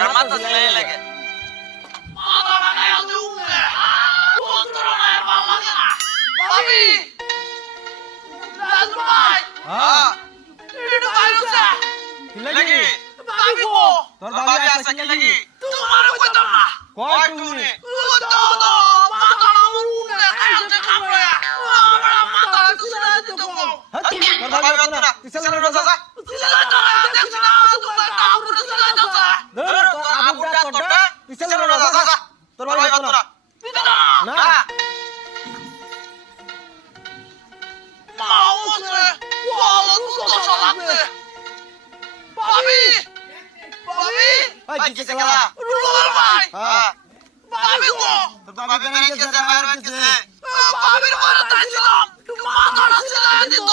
আর মাথা লাই লাগে মাথা লাগায় দুমে তোর না ভালো লাগে না ভাবি রাজু ভাই হ্যাঁ এটা ভাইরাসে কি লাগি ভাবি গো তোর ভাবি আছে কি লাগি তোমার কইতাম না কই তুমি তো মাথা মুনে খাইতে কামড়ে আমার মাথা ছিলা দিতে গো তোর ভাবি আছে না পিছনে না যা ছিলা তো দেখছ না তোমার কাপড় ছিলা দাও ধর তোর আবু ডাক তোরটা পিছনে না যা তোর ভাবি আছে না পিতা না না মাওসে ওয়ালা তো চলাতে ভাবি ভাবি ওই দিকে খেলা রুলার ভাই হ্যাঁ ভাবি গো তোর ভাবি কেন গেছে বাইরে গেছে ভাবির মাথা ছিলাম মাথা ছিলা দিত